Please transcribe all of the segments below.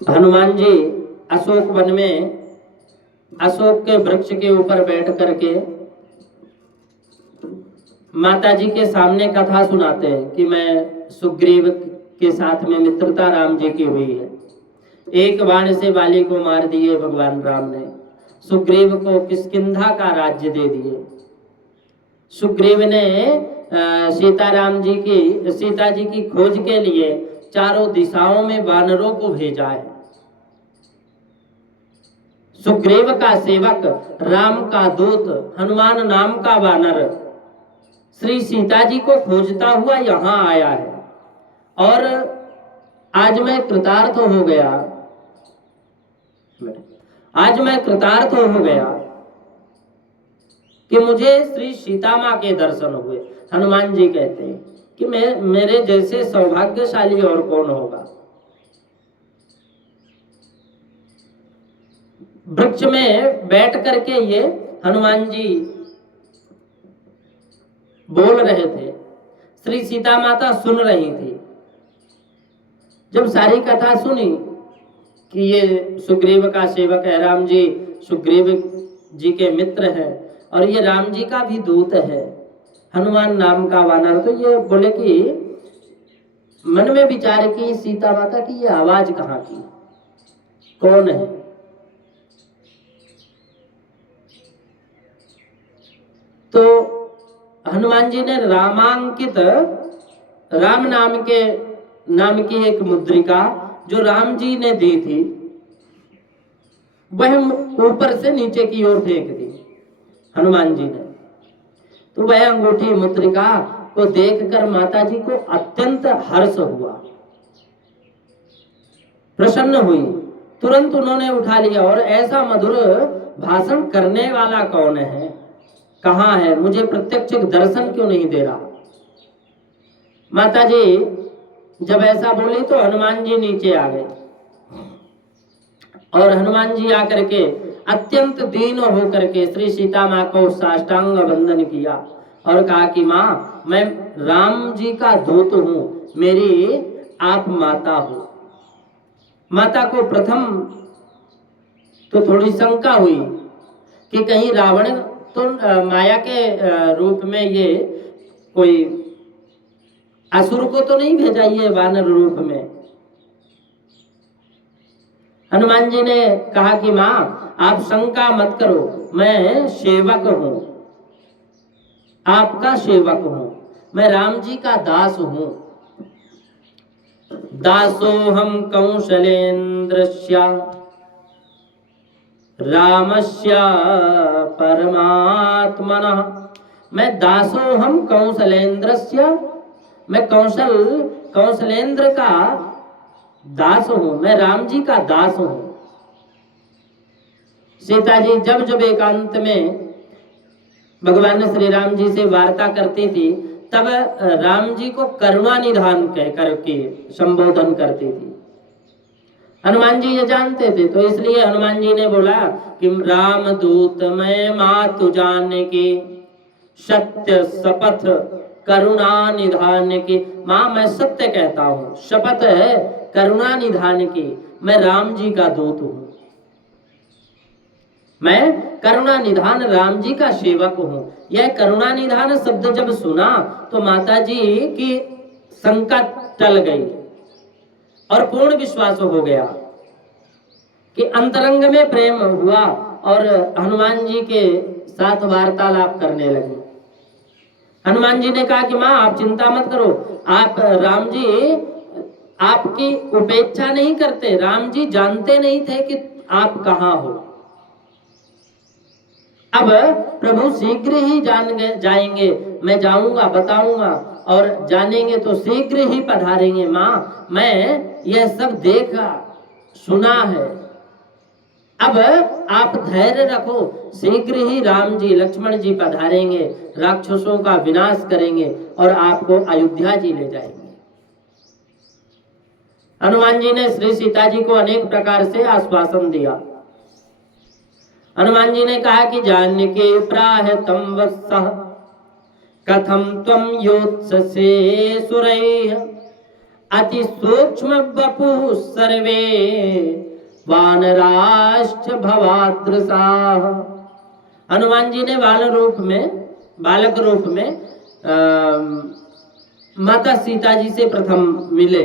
Hanuman ji Ashok one में अशोक के वृक्ष के ऊपर बैठ करके माता जी के सामने कथा सुनाते हैं कि मैं सुग्रीव के साथ में मित्रता राम जी की हुई है। एक बाण से वाली को मार दिए भगवान राम ने, सुग्रीव को किष्किंधा का राज्य दे दिए। सुग्रीव ने सीता जी की खोज के लिए चारों दिशाओं में वानरों को भेजा है। सुग्रीव का सेवक, राम का दूत, हनुमान नाम का वानर श्री सीता जी को खोजता हुआ यहां आया है। और आज मैं कृतार्थ हो गया, कि मुझे श्री सीता मां के दर्शन हुए। हनुमान जी कहते हैं कि मेरे जैसे सौभाग्यशाली और कौन होगा। वृक्ष में बैठ करके ये हनुमान जी बोल रहे थे, श्री सीता माता सुन रही थी। जब सारी कथा सुनी कि ये सुग्रीव का सेवक है, राम जी सुग्रीव जी के मित्र हैं और ये राम जी का भी दूत है, हनुमान नाम का वानर, तो ये बोले कि मन में विचार की सीता माता की ये आवाज कहाँ की, कौन है। तो हनुमान जी ने रामांकित राम नाम की एक मुद्रिका जो राम जी ने दी थी वह ऊपर से नीचे की ओर फेंक दी हनुमान जी ने। तो वह अंगूठी मुद्रिका को देखकर माता जी को अत्यंत हर्ष हुआ, प्रसन्न हुई। तुरंत उन्होंने उठा लिया और ऐसा मधुर भाषण करने वाला कौन है, कहाँ है, मुझे प्रत्यक्ष दर्शन क्यों नहीं दे रहा। माता जी जब ऐसा बोली तो हनुमान जी नीचे आ गए और हनुमान जी आकर के अत्यंत दीन होकर के श्री सीता माँ को साष्टांग वंदन किया और कहा कि माँ, मैं राम जी का दूत हूँ, मेरी आप माता हो। माता को प्रथम तो थोड़ी शंका हुई कि कहीं रावण तो माया के रूप में ये कोई असुर को तो नहीं भेजा ये वानर रूप में। हनुमान जी ने कहा कि माँ, आप शंका मत करो, मैं सेवक हूं, आपका सेवक हूं, मैं राम जी का दास हूं। दासोहम कौशलेन्द्रस्य रामस्य परमात्मनः। मैं दासोहम कौशलेन्द्रस्य, मैं कौशलेंद्र का दास हूं, मैं राम जी का दास हूं। सीता जी जब जब एकांत में भगवान श्री राम जी से वार्ता करती थी तब राम जी को करुणा निधान कह करके संबोधन करती थी। हनुमान जी ये जानते थे, तो इसलिए हनुमान जी ने बोला कि राम दूत मैं मातु जाने की, सत्य शपथ करुणा निधान की। माँ, मैं सत्य कहता हूँ, शपथ है करुणा निधान की, मैं राम जी का दूत हूँ, मैं करुणा निधान राम जी का सेवक हूँ। यह करुणा निधान शब्द जब सुना तो माता जी की शंका टल गई और पूर्ण विश्वास हो गया कि अंतरंग में प्रेम हुआ और हनुमान जी के साथ वार्तालाप करने लगी। हनुमान जी ने कहा कि माँ, आप चिंता मत करो, आप राम जी आपकी उपेक्षा नहीं करते, राम जी जानते नहीं थे कि आप कहाँ हो। अब प्रभु शीघ्र ही जान जाएंगे, मैं जाऊंगा, बताऊंगा और जानेंगे तो शीघ्र ही पधारेंगे। माँ, मैं यह सब देखा सुना है, अब आप धैर्य रखो, शीघ्र ही राम जी लक्ष्मण जी पधारेंगे, राक्षसों का विनाश करेंगे और आपको अयोध्या जी ले जाएंगे। हनुमान जी ने श्री सीता जी को अनेक प्रकार से आश्वासन दिया। हनुमान जी ने कहा कि जानके प्राह तम वत्सः कथम त्वं योत्ससे सुरैः अति सूक्ष्म वपुः सर्वे वानराश्च भवादृशाः। हनुमान जी ने बालक रूप में माता सीता जी से प्रथम मिले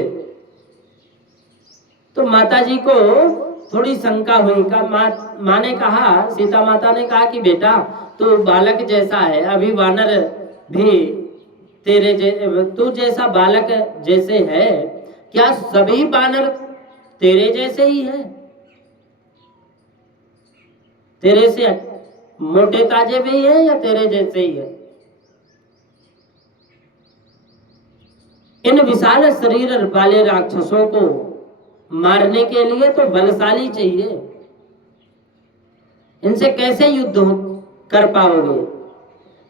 तो माता जी को थोड़ी शंका हुई का माँ ने कहा, सीता माता ने कहा कि बेटा तू बालक जैसा है, अभी वानर भी तू जैसा बालक जैसे है, क्या सभी वानर तेरे जैसे ही है? तेरे से मोटे ताजे भी है या तेरे जैसे ही है? इन विशाल शरीर वाले राक्षसों को मारने के लिए तो बलशाली चाहिए, इनसे कैसे युद्ध कर पाओगे?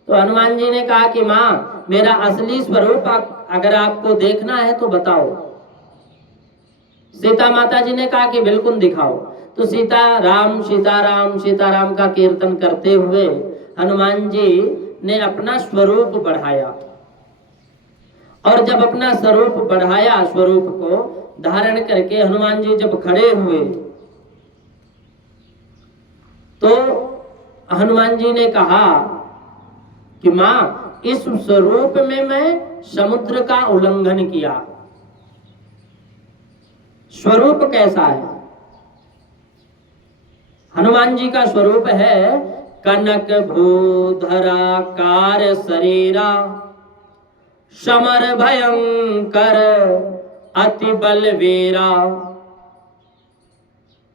तो हनुमान जी ने कहा कि माँ, मेरा असली स्वरूप अगर आपको देखना है तो बताओ। सीता माता जी ने कहा कि बिल्कुल दिखाओ। तो सीताराम सीताराम का कीर्तन करते हुए हनुमान जी ने अपना स्वरूप बढ़ाया, और जब अपना स्वरूप बढ़ाया, स्वरूप को धारण करके हनुमान जी जब खड़े हुए तो हनुमान जी ने कहा कि माँ, इस स्वरूप में मैं समुद्र का उल्लंघन किया। स्वरूप कैसा है? हनुमान जी का स्वरूप है कनक भूधराकार शरीरा, समर भयंकर अति बलवीरा।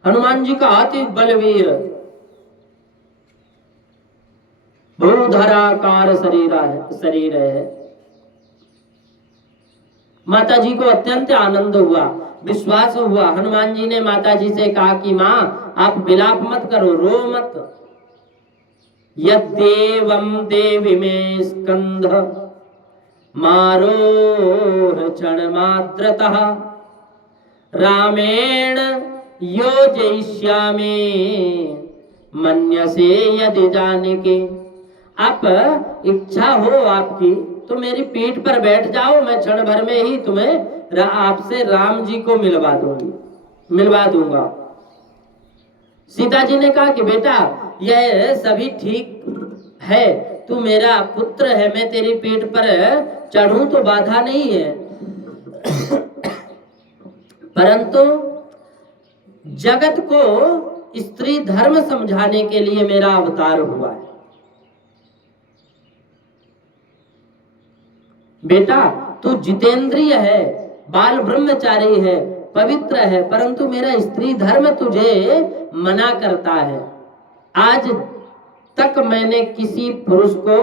हनुमान जी का अति बलवीर भूधराकार शरीर है। माता जी को अत्यंत आनंद हुआ, विश्वास हुआ। हनुमान जी ने माता जी से कहा कि माँ, आप विलाप मत करो, रो मत। यद्देवं देवी में स्कंध मारोह क्षणमात्रतः रामेण योजयिष्यामि मन्यसे यदि जानकी। आप इच्छा हो आपकी तो मेरी पीठ पर बैठ जाओ, मैं क्षण भर में ही तुम्हें आपसे राम जी को मिलवा दूंगा। सीता जी ने कहा कि बेटा, यह सभी ठीक है, तू मेरा पुत्र है, मैं तेरी पीठ पर चढ़ूं तो बाधा नहीं है, परंतु जगत को स्त्री धर्म समझाने के लिए मेरा अवतार हुआ है। बेटा, तू जितेंद्रिय है, बाल ब्रह्मचारी है, पवित्र है, परंतु मेरा स्त्री धर्म तुझे मना करता है। आज तक मैंने किसी पुरुष को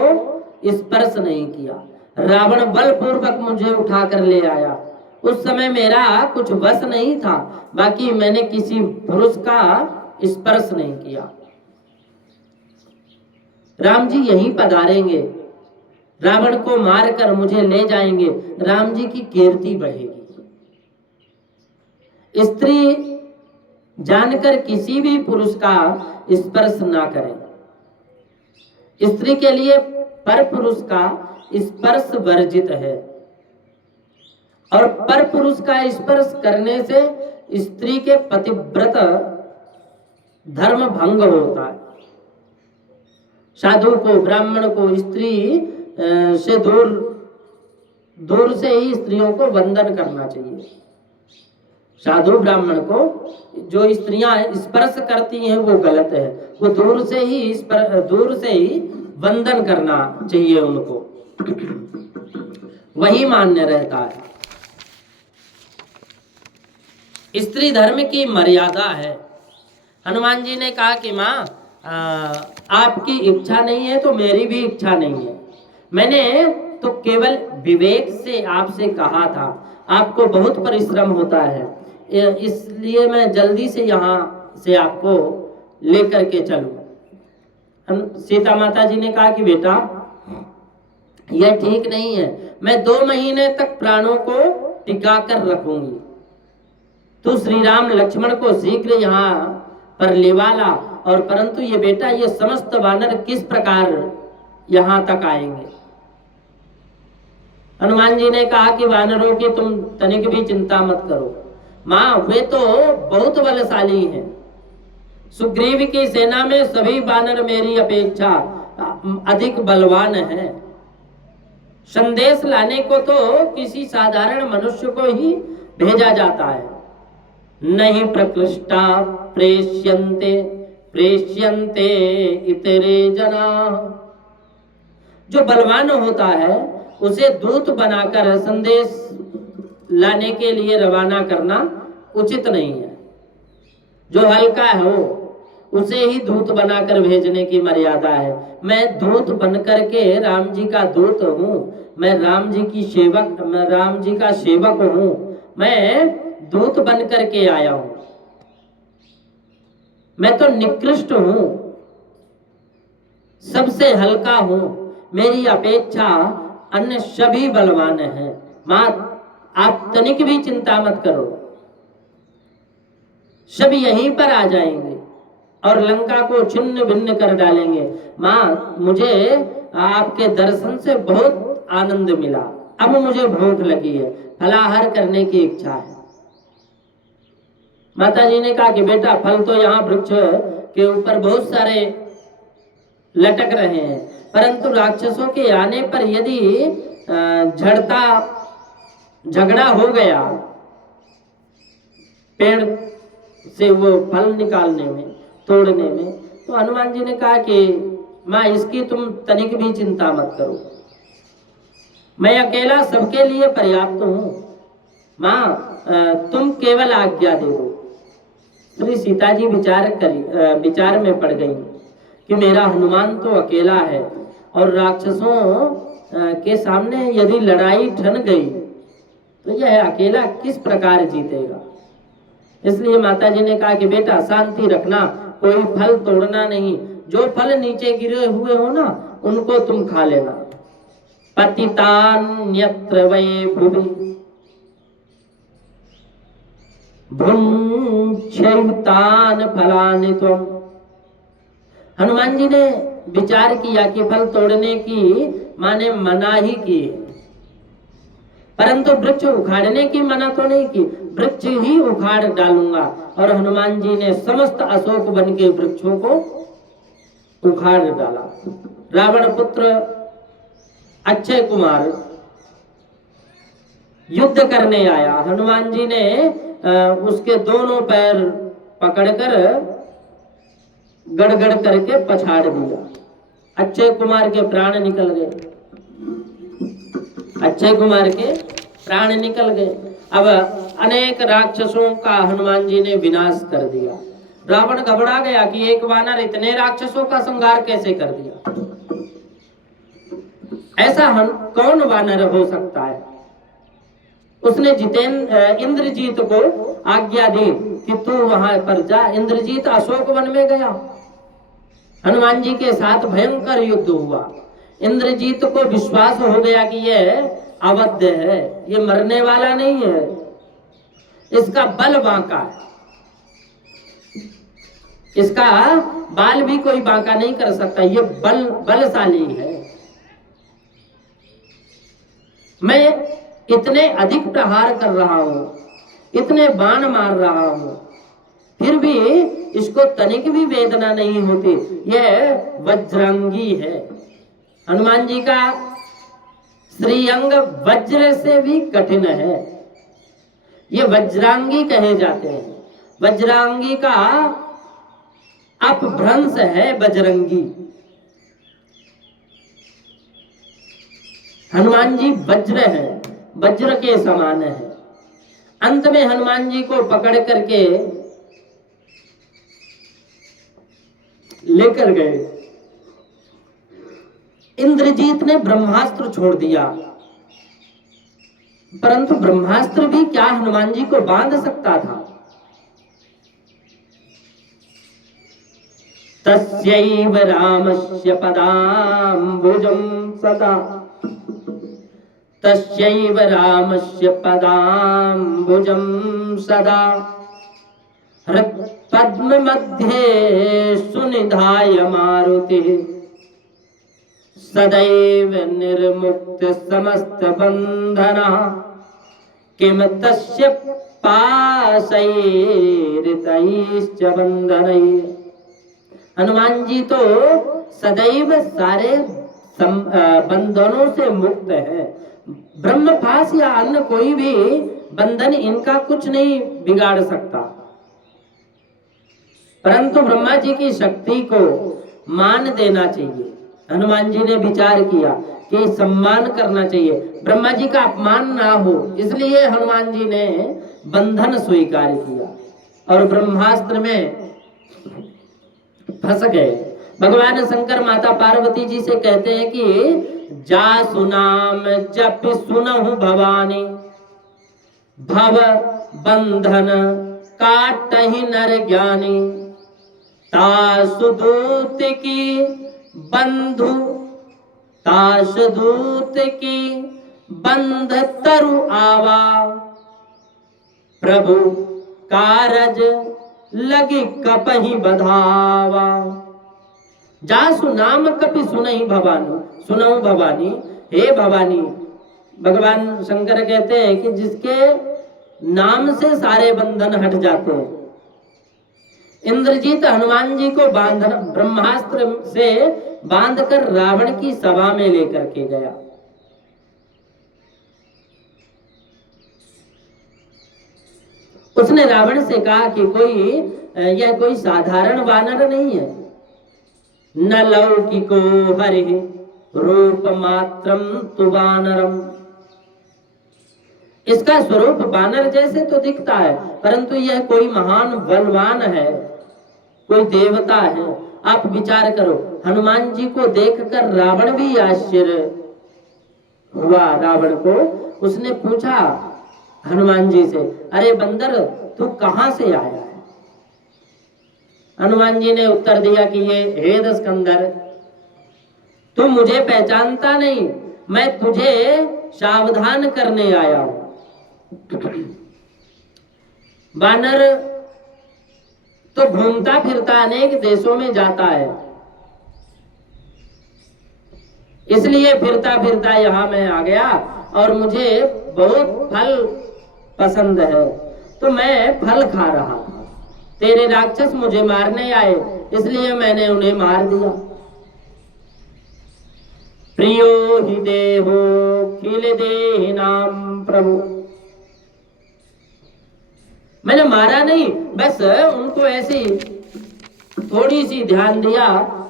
स्पर्श नहीं किया। रावण बलपूर्वक मुझे उठाकर ले आया, उस समय मेरा कुछ वश नहीं था, बाकी मैंने किसी पुरुष का स्पर्श नहीं किया। राम जी यहीं पधारेंगे, रावण को मारकर मुझे ले जाएंगे, राम जी की कीर्ति बढ़ेगी। स्त्री जानकर किसी भी पुरुष का स्पर्श ना करें। स्त्री के लिए पर पुरुष का स्पर्श वर्जित है, और पर पुरुष का स्पर्श करने से स्त्री के पतिव्रत धर्म भंग होता है। साधु को, ब्राह्मण को स्त्री से दूर से ही स्त्रियों को वंदन करना चाहिए। साधु ब्राह्मण को जो स्त्रियां स्पर्श करती हैं वो गलत है, वो दूर से ही वंदन करना चाहिए उनको, वही मान्य रहता है। स्त्री धर्म की मर्यादा है। हनुमान जी ने कहा कि माँ, आपकी इच्छा नहीं है तो मेरी भी इच्छा नहीं है। मैंने तो केवल विवेक से आपसे कहा था, आपको बहुत परिश्रम होता है, इसलिए मैं जल्दी से यहाँ से आपको लेकर के चलूं। सीता माता जी ने कहा कि बेटा, यह ठीक नहीं है, मैं 2 महीने तक प्राणों को टिका कर रखूंगी। तू श्री राम लक्ष्मण को शीघ्र यहाँ पर लेवाला, और परंतु ये बेटा, ये समस्त वानर किस प्रकार यहाँ तक आएंगे? हनुमान जी ने कहा कि वानरों की तुम तनिक भी चिंता मत करो, माँ वे तो बहुत बलशाली हैं। सुग्रीव की सेना में सभी वानर मेरी अपेक्षा अधिक बलवान हैं। संदेश लाने को तो किसी साधारण मनुष्य को ही भेजा जाता है। नहीं प्रकृष्टा प्रेष्यन्ते प्रेष्यन्ते इतरे जना। जो बलवान होता है उसे दूत बनाकर संदेश लाने के लिए रवाना करना उचित नहीं है। जो हल्का है उसे ही दूत बनाकर भेजने की मर्यादा है। मैं दूत बनकर के राम जी का दूत हूँ, मैं राम जी का सेवक हूँ, मैं दूत बनकर के आया हूँ। मैं तो निकृष्ट हूँ, सबसे हल्का हूँ, मेरी अपेक्षा अन्य सभी बलवान हैं। माँ आप तनिक भी चिंता मत करो, सब यहीं पर आ जाएंगे और लंका को छिन्न भिन्न कर डालेंगे। माँ मुझे आपके दर्शन से बहुत आनंद मिला, अब मुझे भूख लगी है, फलाहार करने की इच्छा है। माता जी ने कहा कि बेटा फल तो यहाँ वृक्ष के ऊपर बहुत सारे लटक रहे हैं, परंतु राक्षसों के आने पर यदि झगड़ा हो गया पेड़ से वो फल निकालने में, तोड़ने में, तो हनुमान जी ने कहा कि माँ इसकी तुम तनिक भी चिंता मत करो, मैं अकेला सबके लिए पर्याप्त हूँ। माँ तुम केवल आज्ञा दे दो। श्री सीता जी विचार में पड़ गई कि मेरा हनुमान तो अकेला है और राक्षसों के सामने यदि लड़ाई ठन गई तो यह अकेला किस प्रकार जीतेगा। इसलिए माता जी ने कहा कि बेटा शांति रखना, कोई फल तोड़ना नहीं, जो फल नीचे गिरे हुए हो ना उनको तुम खा लेना। पतितान्यत्र वै भुवि भुञ्छैतान् फलानि त्वम्। हनुमान जी ने विचार किया कि फल तोड़ने की माने मना ही की, परंतु वृक्ष उखाड़ने की मना तो नहीं की, वृक्ष ही उखाड़ डालूंगा। और हनुमान जी ने समस्त अशोक वन के वृक्षों को उखाड़ डाला। रावण पुत्र अक्षय कुमार युद्ध करने आया, हनुमान जी ने उसके दोनों पैर पकड़कर गड़गड़ करके पछाड़ दिया। अक्षय कुमार के प्राण निकल गए, अक्षय कुमार के प्राण निकल गए। अब अनेक राक्षसों का हनुमान जी ने विनाश कर दिया। रावण घबरा गया कि एक वानर इतने राक्षसों का संहार कैसे कर दिया, ऐसा कौन वानर हो सकता है। उसने इंद्रजीत को आज्ञा दी कि तू वहां पर जा। इंद्रजीत अशोक वन में गया, हनुमान जी के साथ भयंकर युद्ध हुआ। इंद्रजीत को विश्वास हो गया कि यह अवध्य है, ये मरने वाला नहीं है, इसका बल बांका है, इसका बाल भी कोई बांका नहीं कर सकता, ये बलशाली है। मैं इतने अधिक प्रहार कर रहा हूं, इतने बाण मार रहा हूं, फिर भी इसको तनिक भी वेदना नहीं होती। यह वज्रांगी है। हनुमान जी का श्रीअंग वज्र से भी कठिन है, ये वज्रांगी कहे जाते हैं। वज्रांगी का अपभ्रंश है बजरंगी। हनुमान जी वज्र है, वज्र के समान है। अंत में हनुमान जी को पकड़ करके लेकर गए। इंद्रजीत ने ब्रह्मास्त्र छोड़ दिया, परंतु ब्रह्मास्त्र भी क्या हनुमान जी को बांध सकता था। तस्यैव रामस्य पदाम्बुजं सदा, तस्यैव रामस्य पदाम्बुजं सदा हृत्पद्म मध्ये सुनिधाय मारुतिः सदैव निर्मुक्त समस्त बंधना किम तस्य पाशैर्तैश्च बंधनै। हनुमान जी तो सदैव सारे बंधनों से मुक्त है। ब्रह्मपाश या अन्य कोई भी बंधन इनका कुछ नहीं बिगाड़ सकता। परंतु ब्रह्मा जी की शक्ति को मान देना चाहिए। हनुमान जी ने विचार किया कि सम्मान करना चाहिए, ब्रह्मा जी का अपमान ना हो, इसलिए हनुमान जी ने बंधन स्वीकार किया और ब्रह्मास्त्र में फंस गए। भगवान शंकर माता पार्वती जी से कहते हैं कि जा सुनाम जप सुनहु भवानी, भव बंधन काटहि नर ज्ञानी, तासुदूत की बंधु तासुदूत की बंध तरु आवा, प्रभु कारज लगी कपहि बधावा। जासु नाम कपि सुनहि भवानी, सुनहु भवानी, हे भवानी। भगवान शंकर कहते हैं कि जिसके नाम से सारे बंधन हट जाते हैं। इंद्रजीत हनुमान जी को बांधना ब्रह्मास्त्र से बांधकर रावण की सभा में लेकर के गया। उसने रावण से कहा कि यह कोई साधारण वानर नहीं है। न लौकिको हरि रूप मात्रम तु वानरम। इसका स्वरूप वानर जैसे तो दिखता है, परंतु यह कोई महान बलवान है, कोई देवता है। आप विचार करो, हनुमान जी को देखकर रावण भी आश्चर्य हुआ। रावण को उसने पूछा हनुमान जी से, अरे बंदर तू कहां से आया है? हनुमान जी ने उत्तर दिया कि ये हे दशकंधर, तू मुझे पहचानता नहीं, मैं तुझे सावधान करने आया हूं। वानर तो घूमता फिरता अनेक देशों में जाता है, इसलिए फिरता फिरता यहां मैं आ गया और मुझे बहुत फल पसंद है, तो मैं फल खा रहा था। तेरे राक्षस मुझे मारने आए, इसलिए मैंने उन्हें मार दिया। प्रियो ही देहो खिल देहि नाम प्रभु। मैंने मारा नहीं, बस उनको ऐसी थोड़ी सी ध्यान दिया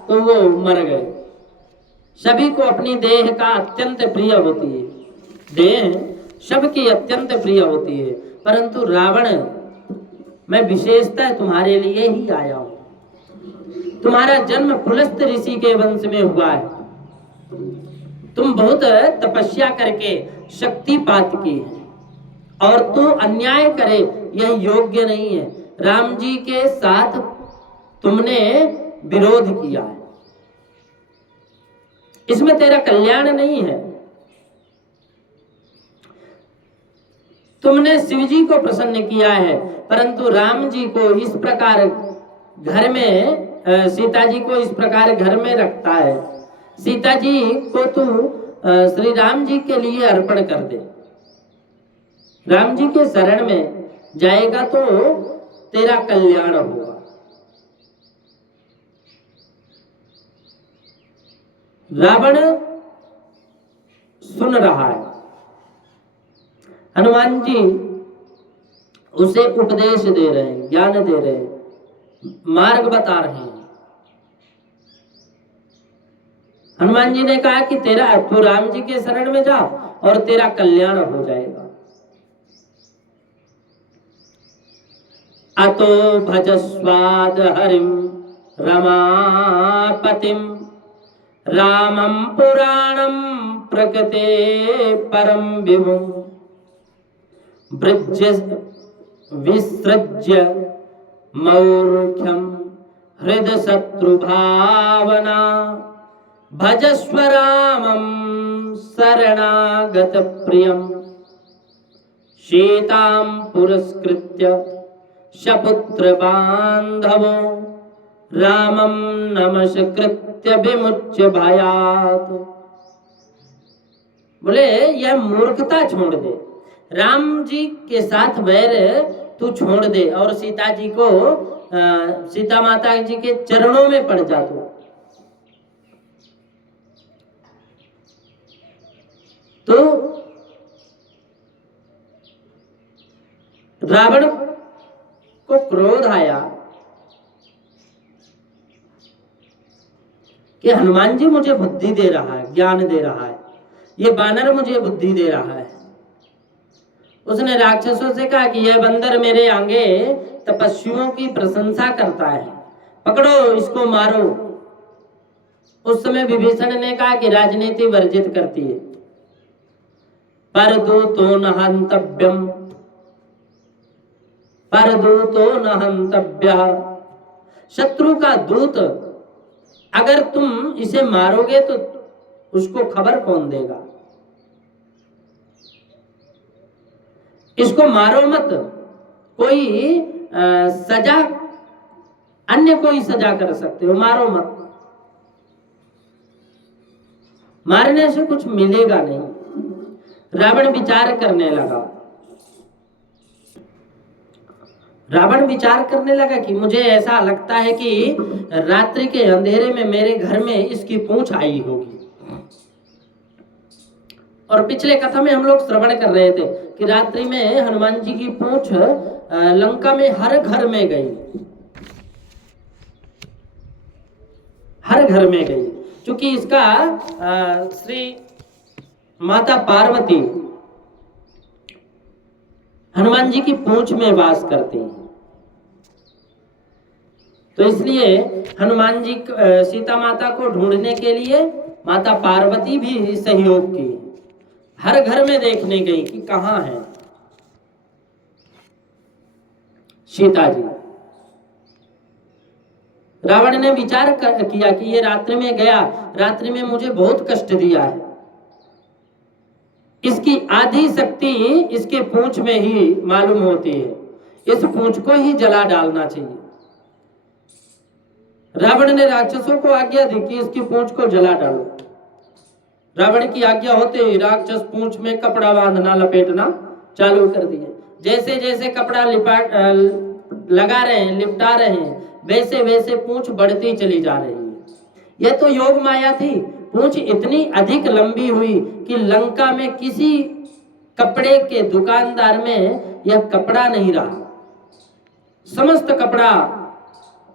तो वो मर गए। सभी को अपनी देह का अत्यंत प्रिय होती है, देह सबकी अत्यंत प्रिय होती है, परंतु रावण मैं विशेषतः तुम्हारे लिए ही आया हूं। तुम्हारा जन्म पुलस्त ऋषि के वंश में हुआ है, तुम बहुत तपस्या करके शक्तिपात की है और तू अन्याय करे यह योग्य नहीं है। राम जी के साथ तुमने विरोध किया है, इसमें तेरा कल्याण नहीं है। तुमने शिव जी को प्रसन्न किया है, परंतु राम जी को इस प्रकार घर में सीता जी को इस प्रकार घर में रखता है। सीता जी को तू श्री राम जी के लिए अर्पण कर दे। राम जी के शरण में जाएगा तो तेरा कल्याण होगा। रावण सुन रहा है, हनुमान जी उसे उपदेश दे रहे हैं, ज्ञान दे रहे हैं, मार्ग बता रहे हैं। हनुमान जी ने कहा कि तू राम जी के शरण में जा और तेरा कल्याण हो जाएगा। अतो भजस्वाद हरिम रमापतिम रामं पुराणं प्रकृते परम विभुं ब्रज विसृज्य मौर्ख्यं हृद शत्रु भावना भजस्व रामं शरणागत प्रियं सीतां पुरस्कृत्य सपुत्र बांधवो रामं नमस्कृत्य विमुच्य भयात्। बोले यह मूर्खता छोड़ दे, राम जी के साथ वैर तू छोड़ दे और सीता जी को सीता माता जी के चरणों में पड़ जा तू। तो रावण को क्रोध आया कि हनुमान जी मुझे बुद्धि दे रहा है, ज्ञान दे रहा है, ये बानर मुझे बुद्धि दे रहा है। उसने राक्षसों से कहा कि यह बंदर मेरे आगे तपस्वियों की प्रशंसा करता है, पकड़ो इसको मारो। उस समय विभीषण ने कहा कि राजनीति वर्जित करती है, पर दूतो न हंतव्यम, पर दूतो न हंतव्यः, शत्रु का दूत अगर तुम इसे मारोगे तो उसको खबर कौन देगा, इसको मारो मत, कोई सजा, अन्य कोई सजा कर सकते हो, मारो मत, मारने से कुछ मिलेगा नहीं। रावण विचार करने लगा, रावण विचार करने लगा कि मुझे ऐसा लगता है कि रात्रि के अंधेरे में मेरे घर में इसकी पूंछ आई होगी। और पिछले कथा में हम लोग श्रवण कर रहे थे कि रात्रि में हनुमान जी की पूंछ लंका में हर घर में गई, हर घर में गई, क्योंकि इसका श्री माता पार्वती हनुमान जी की पूंछ में वास करती है। तो इसलिए हनुमान जी सीता माता को ढूंढने के लिए माता पार्वती भी सहयोग की, हर घर में देखने गई कि कहां है सीता जी। रावण ने विचार किया कि ये रात्रि में गया, रात्रि में मुझे बहुत कष्ट दिया है, इसकी आधी शक्ति इसके पूंछ में ही मालूम होती है, इस पूंछ को ही जला डालना चाहिए। रावण ने राक्षसों को आज्ञा दी कि इसकी पूंछ को जला डालो। रावण की आज्ञा होते ही राक्षस पूंछ में कपड़ा बांधना, लपेटना चालू कर दिए। जैसे जैसे कपड़ा लगा रहे हैं, लिपटा रहे हैं, वैसे वैसे पूंछ बढ़ती चली जा रही है। यह तो योग माया थी। पूंछ इतनी अधिक लंबी हुई कि लंका में किसी कपड़े के दुकानदार में यह कपड़ा नहीं रहा। समस्त कपड़ा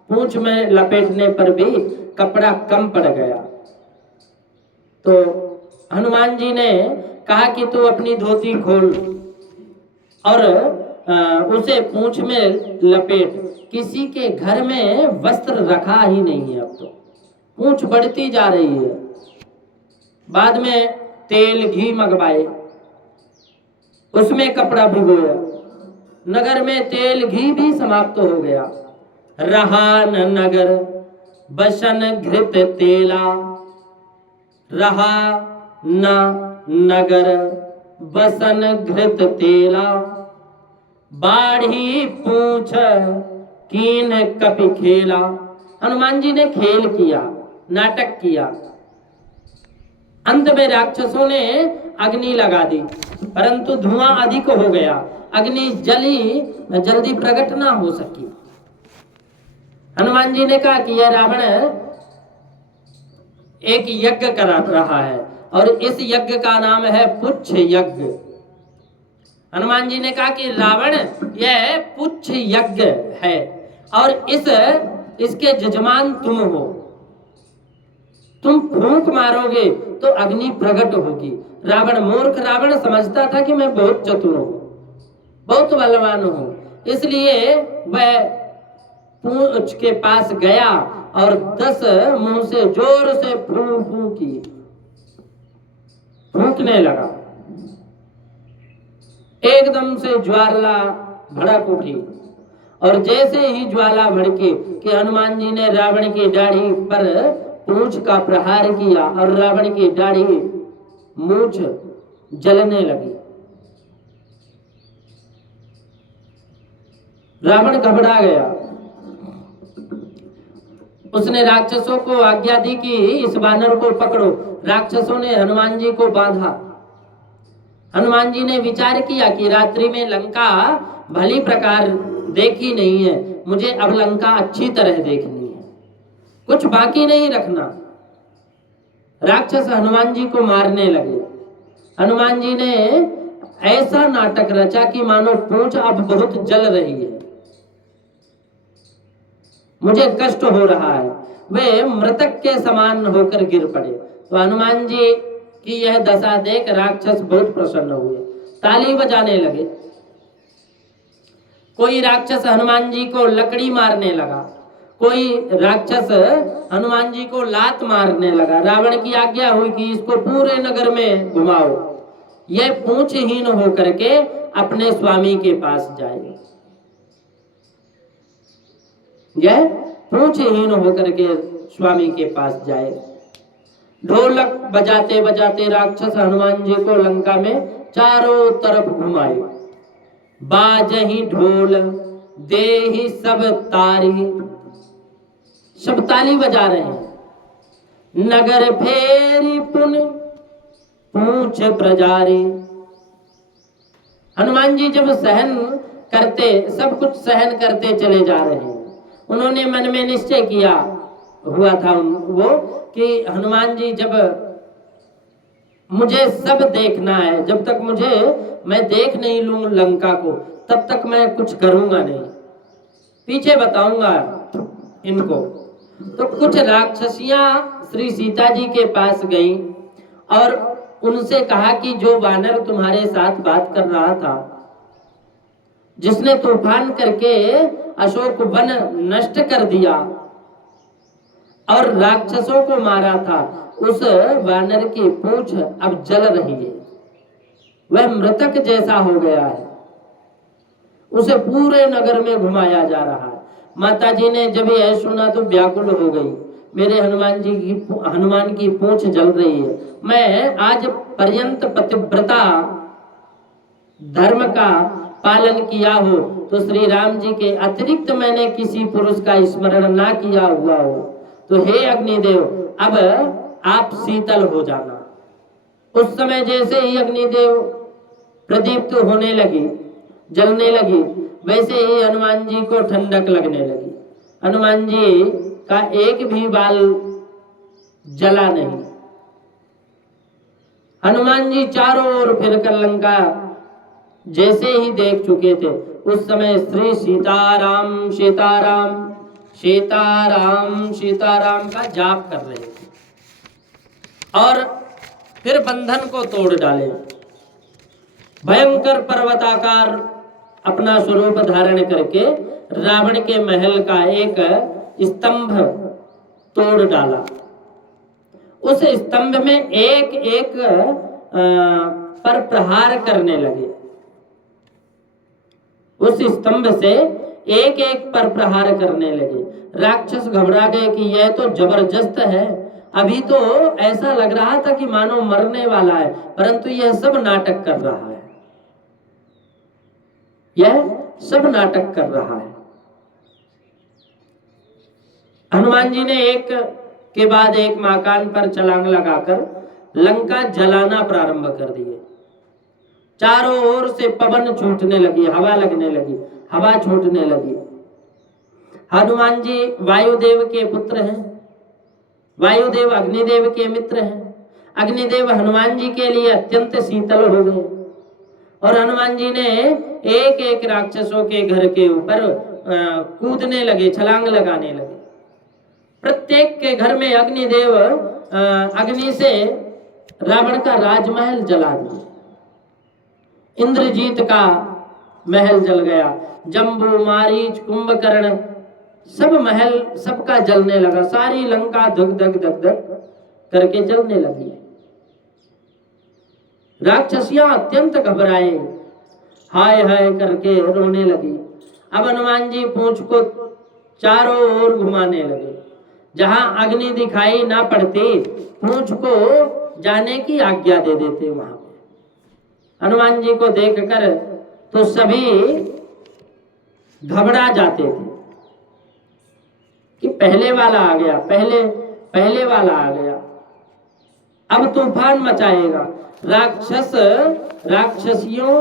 पूंछ में लपेटने पर भी कपड़ा कम पड़ गया। तो हनुमान जी ने कहा कि तू अपनी धोती खोल और उसे पूंछ में लपेट। किसी के घर में वस्त्र रखा ही नहीं है, अब तो पूंछ बढ़ती जा रही है। बाद में तेल घी मंगवाए, उसमें कपड़ा भिगोया, नगर में तेल घी भी समाप्त हो गया। रहा न नगर बसन घृत तेला, रहा न नगर बसन घृत तेला, बाढ़ी पूंछ कीन कपि खेला। हनुमान जी ने खेल किया, नाटक किया। अंत में राक्षसों ने अग्नि लगा दी, परंतु धुआं अधिक हो गया, अग्नि जल्दी प्रकट ना हो सकी। हनुमान जी ने कहा कि यह रावण एक यज्ञ करा रहा है और इस यज्ञ का नाम है पुच्छ यज्ञ। हनुमान जी ने कहा कि रावण यह पुच्छ यज्ञ है और इसके जजमान तुम हो। तुम फूंक मारोगे तो अग्नि प्रकट होगी। रावण मूर्ख रावण समझता था कि मैं बहुत चतुर हूं, बहुत बलवान हूं, इसलिए वह पूंछ के पास गया और 10 मुंह से जोर से फूंकने लगा। एकदम से ज्वाला भड़क उठी और जैसे ही ज्वाला भड़की कि हनुमान जी ने रावण की दाढ़ी पर पूंछ का प्रहार किया और रावण की दाढ़ी मूंछ जलने लगी। रावण घबरा गया। उसने राक्षसों को आज्ञा दी कि इस बानर को पकड़ो। राक्षसों ने हनुमान जी को बांधा हनुमान जी ने विचार किया कि रात्रि में लंका भली प्रकार देखी नहीं है, मुझे अब लंका अच्छी तरह देखनी है, कुछ बाकी नहीं रखना। राक्षस हनुमान जी को मारने लगे। हनुमान जी ने ऐसा नाटक रचा कि मानो पूंछ अब बहुत जल रही है, मुझे कष्ट हो रहा है। वे मृतक के समान होकर गिर पड़े। तो हनुमान जी की यह दशा देख राक्षस बहुत प्रसन्न हुए, ताली बजाने लगे। कोई राक्षस हनुमान जी को लकड़ी मारने लगा, कोई राक्षस हनुमान जी को लात मारने लगा। रावण की आज्ञा हुई कि इसको पूरे नगर में घुमाओ, यह पूंछहीन होकर के अपने स्वामी के पास जाए, यह पूंछहीन होकर के स्वामी के पास जाए। ढोलक बजाते बजाते राक्षस हनुमान जी को लंका में चारों तरफ घुमाए। बाजही ढोल देहि सब तारी, सब ताली बजा रहे हैं। नगर फेरी पुन पूंछ प्रजारी। हनुमान जी जब सहन करते, सब कुछ सहन करते चले जा रहे हैं। उन्होंने मन में निश्चय किया हुआ था वो कि हनुमान जी जब मुझे सब देखना है, जब तक मैं देख नहीं लूं लंका को, तब तक मैं कुछ करूंगा नहीं, पीछे बताऊंगा इनको। तो कुछ राक्षसियां श्री सीता जी के पास गईं और उनसे कहा कि जो वानर तुम्हारे साथ बात कर रहा था, जिसने तूफान करके अशोक वन नष्ट कर दिया और राक्षसों को मारा था, उस वानर की पूंछ अब जल रही है, वह मृतक जैसा हो गया है, उसे पूरे नगर में घुमाया जा रहा है। माता जी ने जब यह सुना तो व्याकुल हो गई, मेरे हनुमान की पूंछ जल रही है, मैं आज पर्यंत पतिव्रता धर्म का पालन किया हो तो श्री राम जी के अतिरिक्त मैंने किसी पुरुष का स्मरण ना किया हुआ हो, तो हे अग्निदेव अब आप शीतल हो जाना। उस समय जैसे ही अग्निदेव प्रदीप्त होने लगी, जलने लगी, वैसे ही हनुमान जी को ठंडक लगने लगी। हनुमान जी का एक भी बाल जला नहीं। हनुमान जी चारों ओर फिरकर लंका जैसे ही देख चुके थे, उस समय श्री सीताराम सीताराम सीताराम सीताराम का जाप कर रहे थे और फिर बंधन को तोड़ डाले। भयंकर पर्वताकार अपना स्वरूप धारण करके रावण के महल का एक स्तंभ तोड़ डाला। उस स्तंभ में एक एक पर प्रहार करने लगे। उस स्तंभ से एक एक पर प्रहार करने लगे। राक्षस घबरा गए कि यह तो जबरदस्त है, अभी तो ऐसा लग रहा था कि मानो मरने वाला है, परंतु यह सब नाटक कर रहा है, यह सब नाटक कर रहा है। हनुमान जी ने एक के बाद एक मकान पर छलांग लगाकर लंका जलाना प्रारंभ कर दिए। चारों ओर से पवन छूटने लगी, हवा लगने लगी, हवा छूटने लगी। हनुमान जी वायुदेव के पुत्र हैं, वायुदेव अग्निदेव के मित्र हैं। अग्निदेव हनुमान जी के लिए अत्यंत शीतल हो गए और हनुमान जी ने एक एक राक्षसों के घर के ऊपर कूदने लगे, छलांग लगाने लगे। प्रत्येक के घर में अग्निदेव अग्नि से रावण का राजमहल जला दिया, इंद्रजीत का महल जल गया, जम्बू मारीच कुंभकर्ण सब महल सबका जलने लगा, सारी लंका धक धक धक धक करके जलने लगी। राक्षसियां अत्यंत घबराए, हाय हाय करके रोने लगी। अब हनुमान जी पूंछ को चारों ओर घुमाने लगे, जहां अग्नि दिखाई ना पड़ती पूंछ को जाने की आज्ञा दे देते। वहां पे हनुमान जी को देखकर तो सभी घबरा जाते थे कि पहले वाला आ गया, पहले वाला आ गया, अब तूफान मचाएगा। राक्षसियों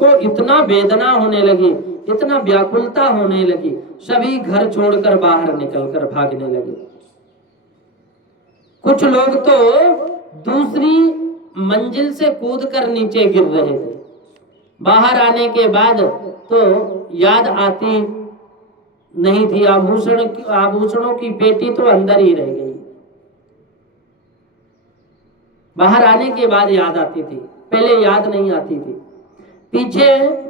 को इतना वेदना होने लगी, इतना व्याकुलता होने लगी, सभी घर छोड़कर बाहर निकलकर भागने लगे। कुछ लोग तो दूसरी मंजिल से कूदकर नीचे गिर रहे थे। बाहर आने के बाद तो याद आती नहीं थी, आभूषणों की पेटी तो अंदर ही रह गई। बाहर आने के बाद याद आती थी, पहले याद नहीं आती थी। पीछे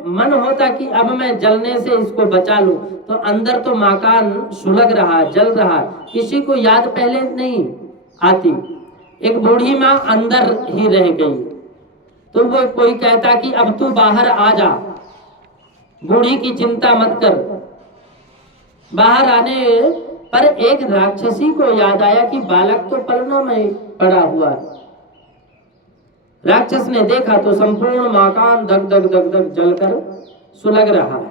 मन होता कि अब मैं जलने से इसको बचा लूं, तो अंदर तो मकान सुलग रहा, जल रहा, किसी को याद पहले नहीं आती। एक बूढ़ी माँ अंदर ही रह गई, तो वो कोई कहता कि अब तू बाहर आ जा, बूढ़ी की चिंता मत कर। बाहर आने पर एक राक्षसी को याद आया कि बालक तो पलनों में पड़ा हुआ है। राक्षस ने देखा तो संपूर्ण मकान धक धक धक धक जलकर सुलग रहा है।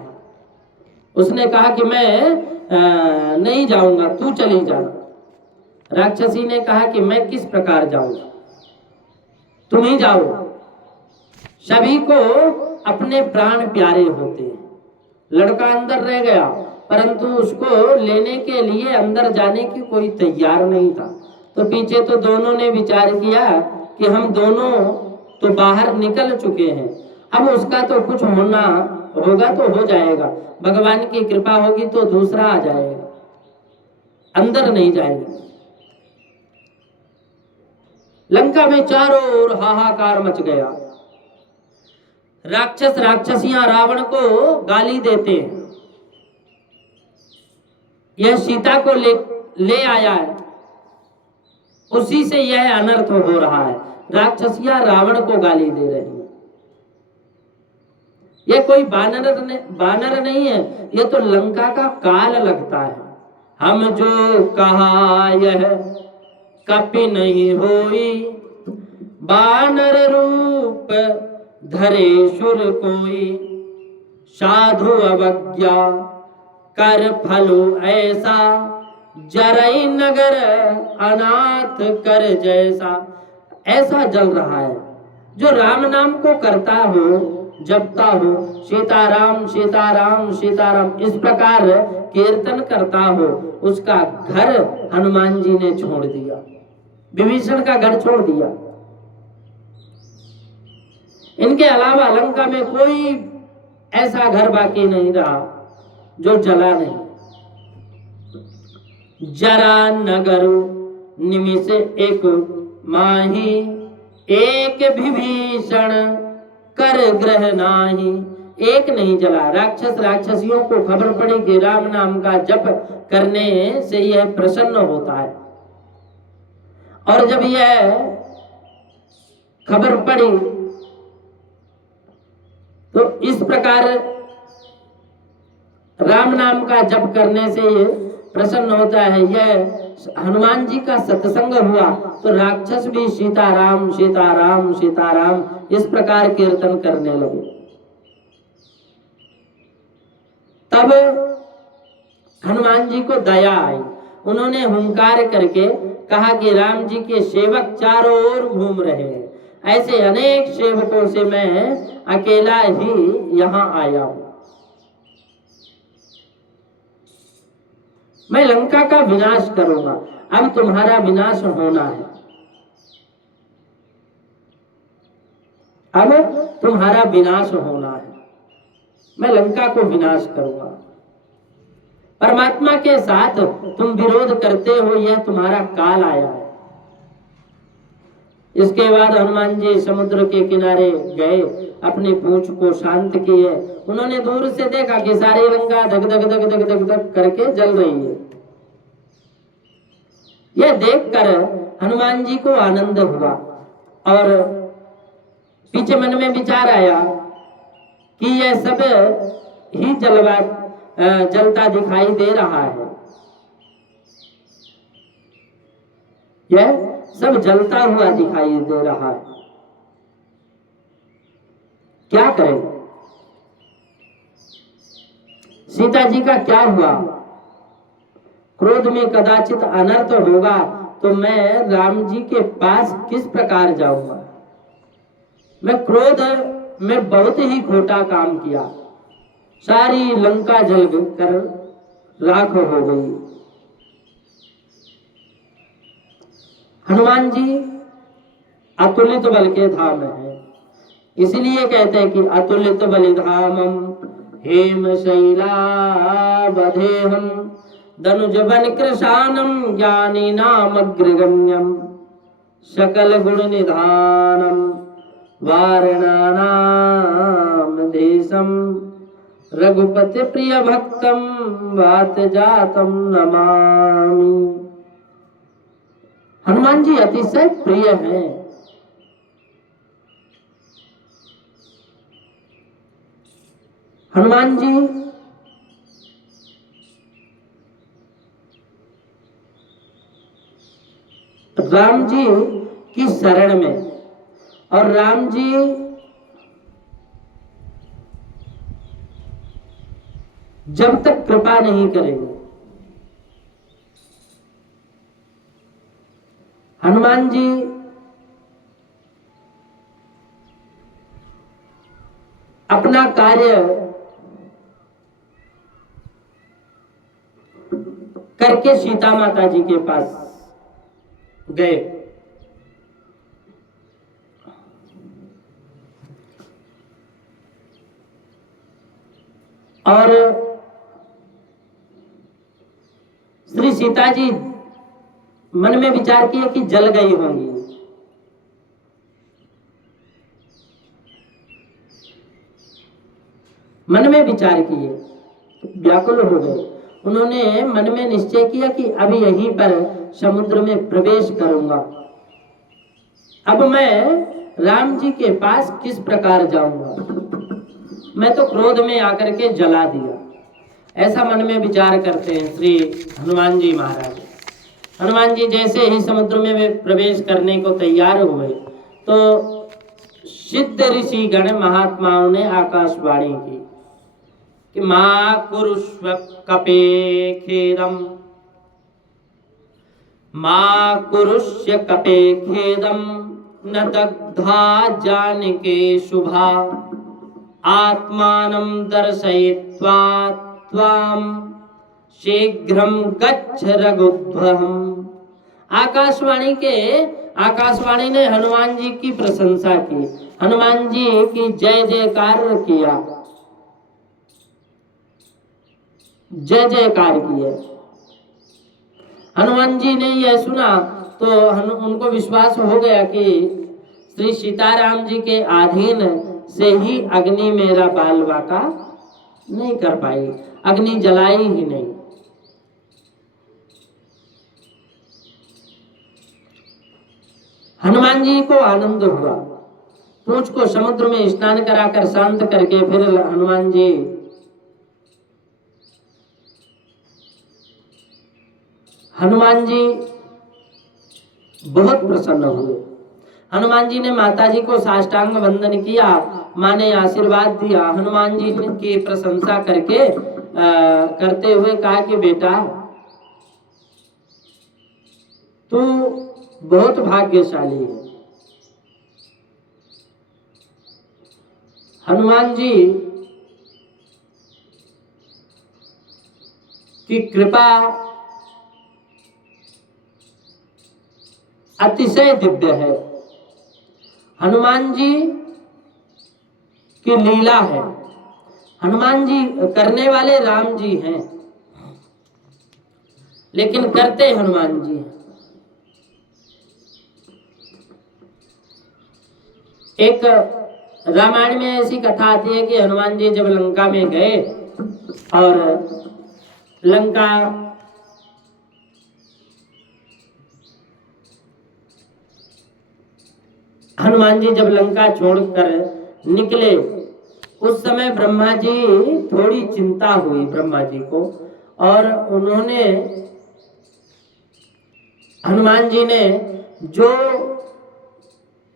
उसने कहा कि मैं नहीं जाऊंगा, तू चली जाना। राक्षसी ने कहा कि मैं किस प्रकार जाऊंगा, तुम ही जाओ। सभी को अपने प्राण प्यारे होते हैं। लड़का अंदर रह गया, परंतु उसको लेने के लिए अंदर जाने की कोई तैयार नहीं था। तो पीछे तो दोनों ने विचार किया कि हम दोनों तो बाहर निकल चुके हैं, अब उसका तो कुछ होना होगा तो हो जाएगा, भगवान की कृपा होगी तो दूसरा आ जाएगा, अंदर नहीं जाएगा। लंका में चारों ओर हाहाकार मच गया। राक्षस राक्षसियां रावण को गाली देते हैं, यह सीता को ले आया है, उसी से यह अनर्थ हो रहा है। राक्षसियां रावण को गाली दे रही हैं। यह कोई बानर नहीं है, यह तो लंका का काल लगता है। हम जो कहा यह कपि नहीं होई, बानर रूप धरे सुर कोई, साधु अवज्ञा कर फलो ऐसा, जरई नगर अनाथ कर जैसा। ऐसा जल रहा है जो राम नाम को करता हो, जपता हो, सीताराम सीताराम सीताराम इस प्रकार कीर्तन करता हो, उसका घर हनुमान जी ने छोड़ दिया, विभीषण का घर छोड़ दिया। इनके अलावा लंका में कोई ऐसा घर बाकी नहीं रहा जो जला नहीं। जरा नगर निमिष एक माही, एक विभीषण कर ग्रह नाही। एक नहीं जला। राक्षस राक्षसियों को खबर पड़ी कि राम नाम का जप करने से यह प्रसन्न होता है, और जब यह खबर पड़ी तो इस प्रकार राम नाम का जप करने से ये प्रसन्न होता है। यह हनुमान जी का सत्संग हुआ तो राक्षस भी सीताराम सीताराम सीताराम इस प्रकार कीर्तन करने लगे। तब हनुमान जी को दया आई, उन्होंने हुंकार करके कहा कि राम जी के सेवक चारों ओर घूम रहे हैं, ऐसे अनेक सेवकों से मैं अकेला ही यहाँ आया हूं। मैं लंका का विनाश करूंगा, अब तुम्हारा विनाश होना है, अब तुम्हारा विनाश होना है, मैं लंका को विनाश करूंगा। परमात्मा के साथ तुम विरोध करते हो, यह तुम्हारा काल आया है। इसके बाद हनुमान जी समुद्र के किनारे गए, अपनी पूंछ को शांत किए। उन्होंने दूर से देखा कि सारी लंका धक धक धक धक धक धक करके जल रही है। यह देखकर हनुमान जी को आनंद हुआ और पीछे मन में विचार आया कि यह सब ही जलता दिखाई दे रहा है, यह सब जलता हुआ दिखाई दे रहा है, क्या करें? सीता जी का क्या हुआ? क्रोध में कदाचित अनर्थ होगा तो मैं राम जी के पास किस प्रकार जाऊंगा। मैं क्रोध में बहुत ही खोटा काम किया, सारी लंका जल कर राख हो गई। हनुमान जी अतुलित बल के धाम है, इसलिए कहते हैं कि अतुलित बलिधामम हेम शैलावधेहम धनुज बन कृशानम ज्ञानी नाम अग्रगण्यम सकल गुण निधानम वारणानाम देशम रघुपति प्रिय भक्तम वात जातम नमामि। हनुमान जी अतिशय प्रिय हैं। हनुमान जी राम जी की शरण में, और राम जी जब तक कृपा नहीं करेंगे, हनुमान जी अपना कार्य करके सीता माता जी के पास गए। और श्री सीता जी मन में विचार किया कि जल गई होंगी। मन में विचार किए तो व्याकुल हो गए। उन्होंने मन में निश्चय किया कि अब यहीं पर समुद्र में प्रवेश करूंगा। अब मैं राम जी के पास किस प्रकार जाऊंगा। मैं तो क्रोध में आकर के जला दिया, ऐसा मन में विचार करते हैं श्री हनुमान जी महाराज। हनुमान जी जैसे ही समुद्र में वे प्रवेश करने को तैयार हुए तो सिद्ध ऋषि गण महात्माओं ने आकाशवाणी की कि मां कुरुष्व कपे खेदम, मां कुरुष्य कपे खेदम न दग्धा जानके शुभा आत्मानं दर्शयित्वा त्वां शीघ्रं गच्छ रघुध्वम्। आकाशवाणी ने हनुमान जी की प्रशंसा की, हनुमान जी की जय जयकार किया, जय जयकार किए। हनुमान जी ने यह सुना तो उनको विश्वास हो गया कि श्री सीताराम जी के अधीन से ही अग्नि मेरा बाल बाका नहीं कर पाई, अग्नि जलाई ही नहीं। हनुमान जी को आनंद हुआ। पूंछ को समुद्र में स्नान कराकर शांत करके फिर हनुमान जी बहुत प्रसन्न हुए। हनुमान जी ने माता जी को साष्टांग वंदन किया, माँ ने आशीर्वाद दिया। हनुमान जी की प्रशंसा करते हुए कहा कि बेटा तू बहुत भाग्यशाली है। हनुमान जी की कृपा अतिशय दिव्य है, हनुमान जी की लीला है। हनुमान जी करने वाले राम जी हैं, लेकिन करते हनुमान जी हैं। एक रामायण में ऐसी कथा आती है कि हनुमान जी जब लंका में गए और हनुमान जी जब लंका छोड़कर निकले उस समय ब्रह्मा जी थोड़ी चिंता हुई ब्रह्मा जी को, और उन्होंने हनुमान जी ने जो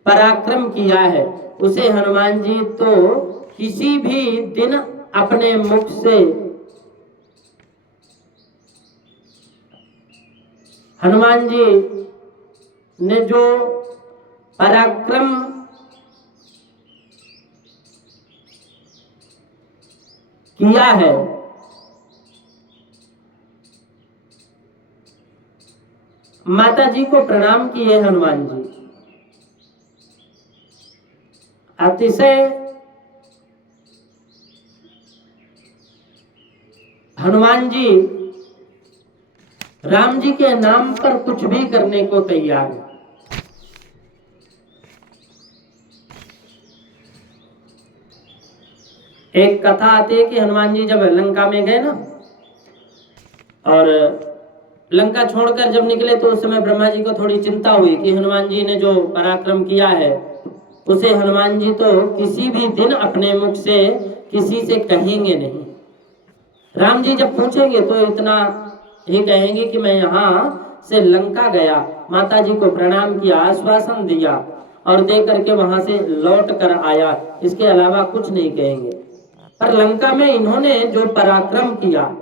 पराक्रम किया है उसे हनुमान जी तो किसी भी दिन अपने मुख से हनुमान जी ने जो पराक्रम किया है, माता जी को प्रणाम किए हनुमान जी। अतिशय हनुमान जी राम जी के नाम पर कुछ भी करने को तैयार है। एक कथा आती है कि हनुमान जी जब लंका में गए ना, और लंका छोड़कर जब निकले तो उस समय ब्रह्मा जी को थोड़ी चिंता हुई कि हनुमान जी ने जो पराक्रम किया है उसे हनुमान जी तो किसी भी दिन अपने मुख से किसी से कहेंगे नहीं। राम जी जब पूछेंगे तो इतना ही कहेंगे कि मैं यहाँ से लंका गया, माता जी को प्रणाम किया, आश्वासन दिया और दे करके वहां से लौट कर आया, इसके अलावा कुछ नहीं कहेंगे। पर लंका में इन्होंने जो पराक्रम किया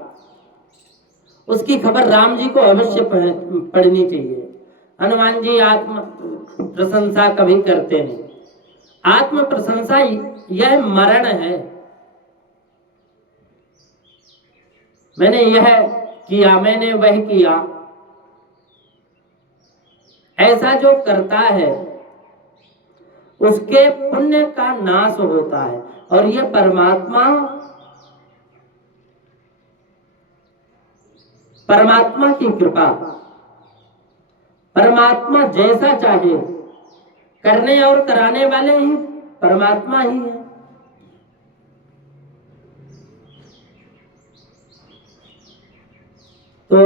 उसकी खबर राम जी को अवश्य पढ़नी चाहिए। हनुमान जी आत्म प्रशंसा कभी करते नहीं। आत्म प्रशंसा यह मरण है। मैंने यह किया, मैंने वह किया, ऐसा जो करता है उसके पुण्य का नाश होता है। और यह परमात्मा की कृपा, परमात्मा जैसा चाहे, करने और कराने वाले ही परमात्मा ही है। तो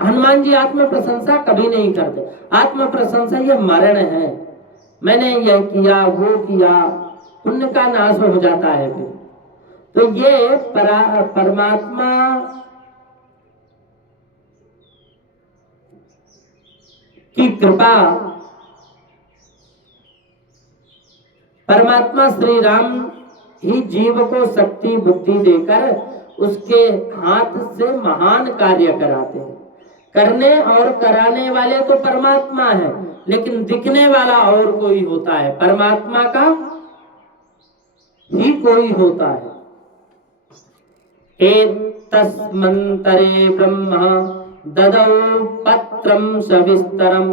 हनुमान जी आत्म प्रशंसा कभी नहीं करते। आत्म प्रशंसा यह मरण है। मैंने यह किया, वो किया, पुण्य का नाश हो जाता है फिर। तो ये परमात्मा की कृपा, परमात्मा श्री राम ही जीव को शक्ति बुद्धि देकर उसके हाथ से महान कार्य कराते हैं। करने और कराने वाले तो परमात्मा है, लेकिन दिखने वाला और कोई होता है, परमात्मा का ही कोई होता है। एतस्मन्तरे ब्रह्मा ददौ पत्रम सविस्तरम।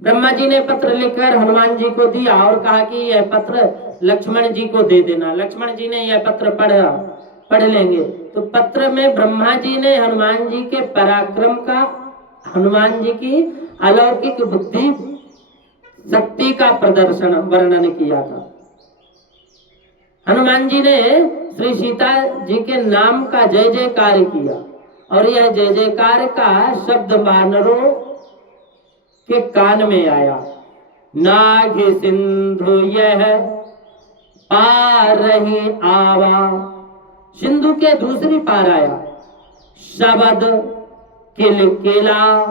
ब्रह्मा जी ने पत्र लिखकर हनुमान जी को दिया और कहा कि यह पत्र लक्ष्मण जी को दे देना। लक्ष्मण जी ने यह पत्र पढ़ लेंगे। तो पत्र में ब्रह्मा जी ने हनुमान जी के पराक्रम का, हनुमान जी की अलौकिक बुद्धि शक्ति का प्रदर्शन वर्णन किया था। हनुमान जी ने श्री सीता जी के नाम का जय जयकार किया और यह जय जयकार का शब्द वानरों के कान में आया। नाग सिंधु यह पार रही आवा, सिंधु के दूसरी पार आया। शब्द किलकिला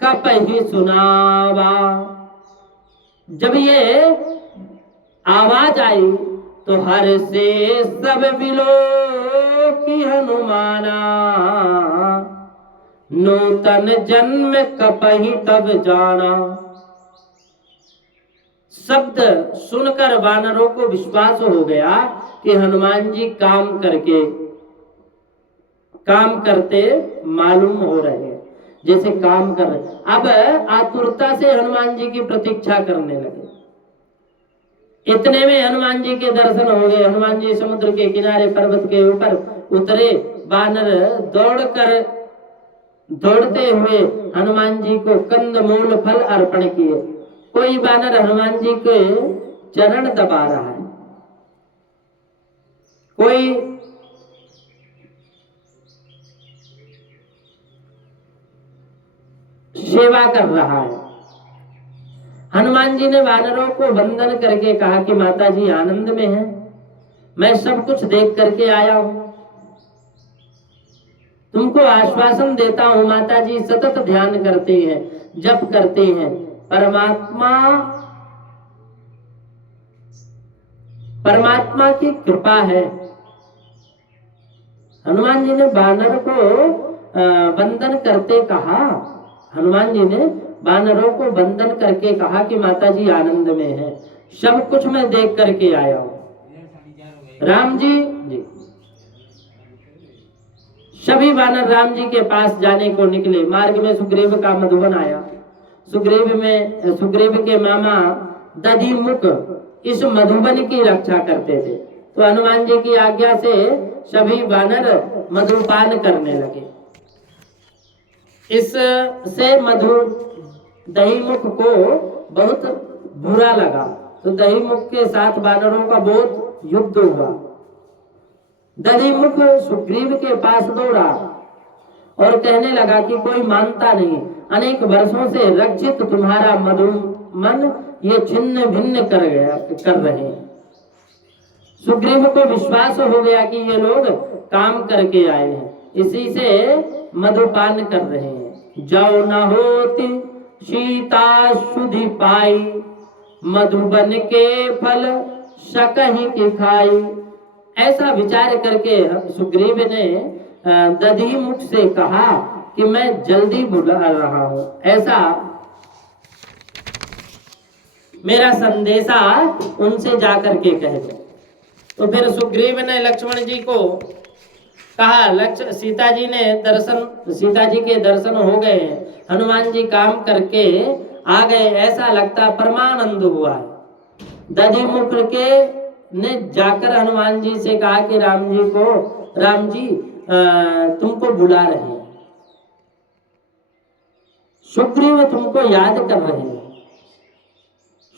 कपहि सुनावा। जब ये आवाज आई तो हर से सब बिलो की हनुमाना, नूतन जन्म कपहि तब जाना। शब्द सुनकर वानरों को विश्वास हो गया कि हनुमान जी काम करते मालूम हो रहे हैं, जैसे काम कर रहे। अब आतुरता से हनुमान जी की प्रतीक्षा करने लगे। इतने में हनुमान जी के दर्शन हो गए। हनुमान जी समुद्र के किनारे पर्वत के ऊपर उतरे। वानर दौड़ते हुए हनुमान जी को कंदमूल फल अर्पण किए। कोई वानर हनुमान जी के चरण दबा रहा है, कोई सेवा कर रहा है। हनुमान जी ने वानरों को वंदन करके कहा कि माता जी आनंद में हैं, मैं सब कुछ देख करके आया हूं, तुमको आश्वासन देता हूं। माता जी सतत ध्यान करते हैं, जप करते हैं। परमात्मा की कृपा है। हनुमान जी ने वानर को वंदन करते कहा हनुमान जी ने वानरों को बंधन करके कहा कि माता जी आनंद में है, सब कुछ मैं देख करके आया हूं। राम जी जी सभी वानर राम जी के पास जाने को निकले। मार्ग में सुग्रीव का मधुबन आया। सुग्रीव के मामा दधिमुख इस मधुबन की रक्षा करते थे, तो हनुमान जी की आज्ञा से सभी वानर मधुपान करने लगे। इससे दहीमुख को बहुत बुरा लगा, तो दहीमुख के साथ वानरों का बहुत युद्ध हुआ। दधिमुख सुग्रीव के पास दौड़ा और कहने लगा कि कोई मानता नहीं, अनेक वर्षों से रक्षित तुम्हारा मधुमन ये छिन्न भिन्न कर रहे हैं। सुग्रीव को विश्वास हो गया कि ये लोग काम करके आए हैं, इसी से मधुपान कर रहे हैं। जाओ न होती सीता सुधि पाई, मधुबन के फल सकहि की खाई। ऐसा विचार करके सुग्रीव ने दधिमुख से कहा कि मैं जल्दी बुला रहा हूं, ऐसा मेरा संदेशा उनसे जाकर के कह दो। तो फिर सुग्रीव ने लक्ष्मण जी को कहा, सीता जी के दर्शन हो गए, हनुमान जी काम करके आ गए, ऐसा लगता परमानंद हुआ है। दधिमुख के ने जाकर हनुमान जी से कहा कि राम जी तुमको बुला रहे हैं, सुग्रीव तुमको याद कर रहे हैं।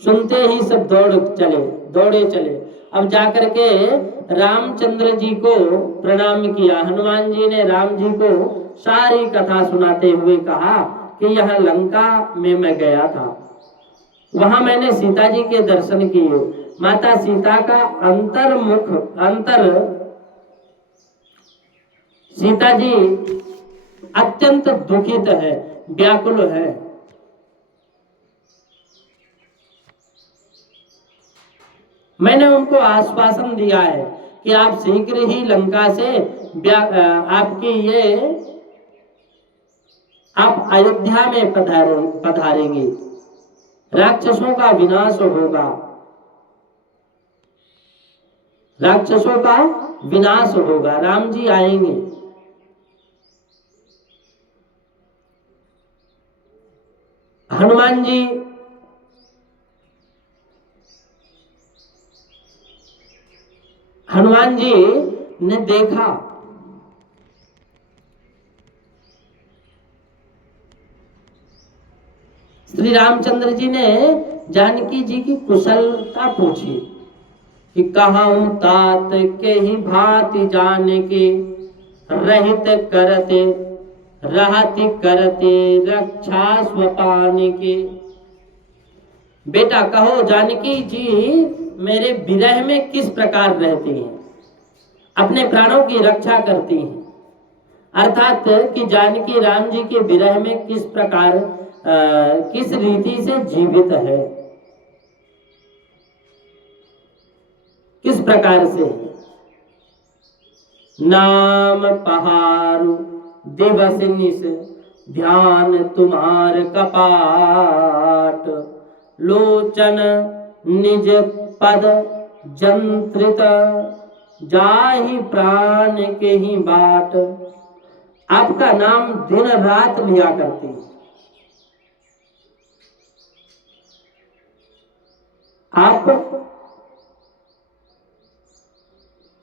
सुनते ही सब दौड़े चले। अब जाकर के रामचंद्र जी को प्रणाम किया। हनुमान जी ने राम जी को सारी कथा सुनाते हुए कहा कि यह लंका में मैं गया था, वहां मैंने सीता जी के दर्शन किए। माता सीता का सीता जी अत्यंत दुखित है, व्याकुल है। मैंने उनको आश्वासन दिया है कि आप शीघ्र ही लंका से आप अयोध्या में पधारेंगे, राक्षसों का विनाश होगा, राक्षसों का विनाश होगा, राम जी आएंगे। हनुमान जी ने देखा श्री रामचंद्र जी ने जानकी जी की कुशलता पूछी कि कहां तात के ही भांति जाने के, रहित करते रक्षा स्वपाने के। बेटा कहो जानकी जी मेरे विरह में किस प्रकार रहती हैं, अपने प्राणों की रक्षा करती हैं, अर्थात कि जानकी राम जी के विरह में किस प्रकार किस रीति से जीवित है, किस प्रकार से। नाम पहारु दिवस निस, ध्यान तुम्हार कपाट, लोचन निज पद जंत्रित, जाहि प्राण के ही बाट। आपका नाम दिन रात लिया करती है, आप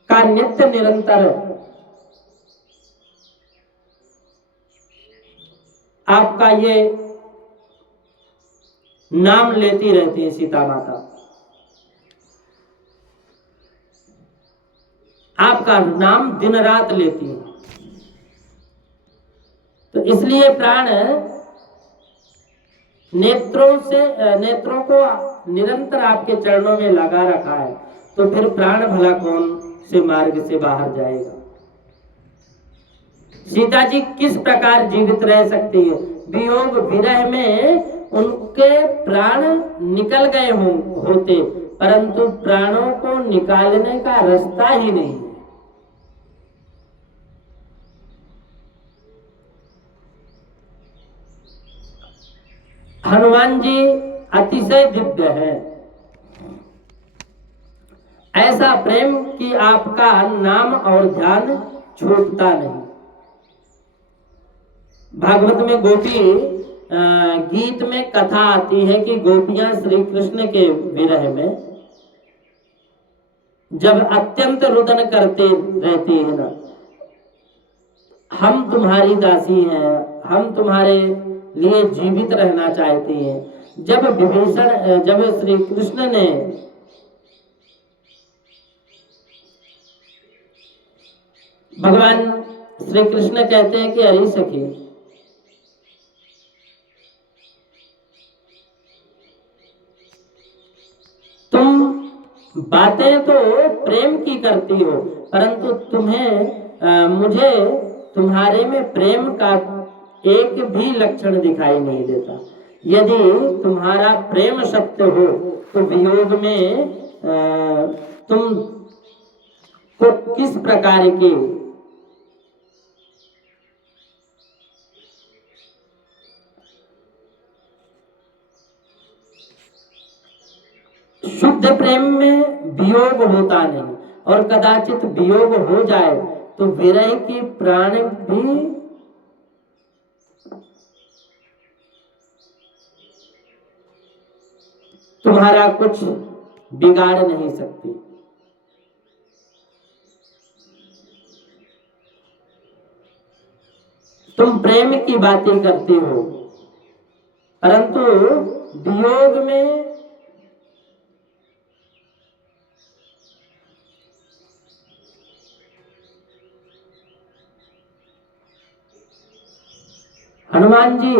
का नित्य निरंतर आपका ये नाम लेती रहती है सीता माता, आपका नाम दिन रात लेती है। तो इसलिए प्राण नेत्रों को निरंतर आपके चरणों में लगा रखा है, तो फिर प्राण भला कौन से मार्ग से बाहर जाएगा। सीता जी किस प्रकार जीवित रह सकती है, वियोग विरह में उनके प्राण निकल गए होते, परंतु प्राणों को निकालने का रास्ता ही नहीं। हनुमान जी अतिशय दिव्य है। ऐसा प्रेम कि आपका नाम और ध्यान छूटता नहीं। भागवत में गोपी गीत में कथा आती है कि गोपियां श्री कृष्ण के विरह में जब अत्यंत रुदन करते रहती है ना, हम तुम्हारी दासी हैं, हम तुम्हारे लिए जीवित रहना चाहती हैं। जब श्री कृष्ण ने भगवान श्री कृष्ण कहते हैं कि अरे सखी, तुम बातें तो प्रेम की करती हो, परंतु मुझे तुम्हारे में प्रेम का एक भी लक्षण दिखाई नहीं देता। यदि तुम्हारा प्रेम सत्य हो तो वियोग में तुम को किस प्रकार की शुद्ध प्रेम में वियोग होता नहीं, और कदाचित वियोग हो जाए तो विरह की प्राण भी तुम्हारा कुछ बिगाड़ नहीं सकती। तुम प्रेम की बातें करते हो, परंतु वियोग में हनुमान जी